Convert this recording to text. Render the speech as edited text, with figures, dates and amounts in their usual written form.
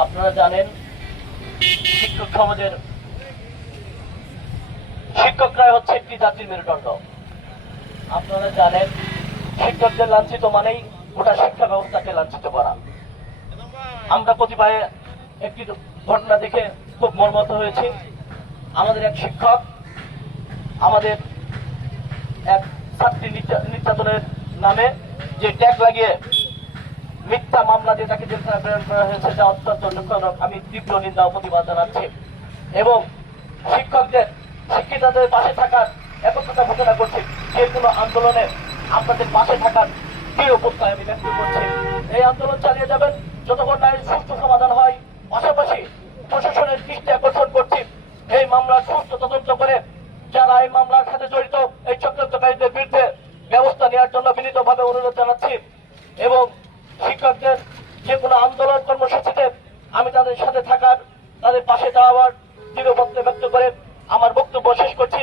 আপনারা জানেন শিক্ষক সমাজের শিক্ষকরাই হচ্ছে একটি জাতির মেরুদণ্ড। আপনারা জানেন শিক্ষকদের লাঞ্ছিত মানেই গোটা শিক্ষা ব্যবস্থাকে লাঞ্ছিত করা। আমরা কতিপয় একটি ঘটনা দেখে খুব মর্মাহত হয়েছি। আমাদের এক শিক্ষক আমাদের এক ছাত্রী নির্যাতনের নামে যে ট্যাগ লাগিয়ে মিথ্যা মামলা দিয়ে তাকে জেলখানায় প্রেরণ করা হয়েছে, যা অত্যন্ত দুঃখজনক। আমি তীব্র নিন্দা ও প্রতিবাদ জানাচ্ছি এবং শিক্ষকদের শিক্ষিতদের পাশে থাকার একত্রতা ঘোষণা করছি। যে কোনো আন্দোলনে আপনাদের পাশে থাকার দৃঢ় প্রত্যয় আমি ব্যক্ত করছি। এই আন্দোলন চালিয়ে যাবেন যতক্ষণ না এর সুষ্ঠু সমাধান হয়। পাশাপাশি প্রশাসনের দৃষ্টি আকর্ষণ করছি, এই মামলার সুষ্ঠু তদন্ত করে যারা এই মামলার সাথে জড়িত এই চক্রান্তকারীদের বিরুদ্ধে ব্যবস্থা নেওয়ার জন্য বিনীতভাবে অনুরোধ জানাচ্ছি এবং শিক্ষকদের যে কোনো আন্দোলন কর্মসূচিতে আমি তাদের সাথে থাকার, তাদের পাশে যাওয়ার দৃঢ় ব্যক্ত করে আমার বক্তব্য শেষ করছি।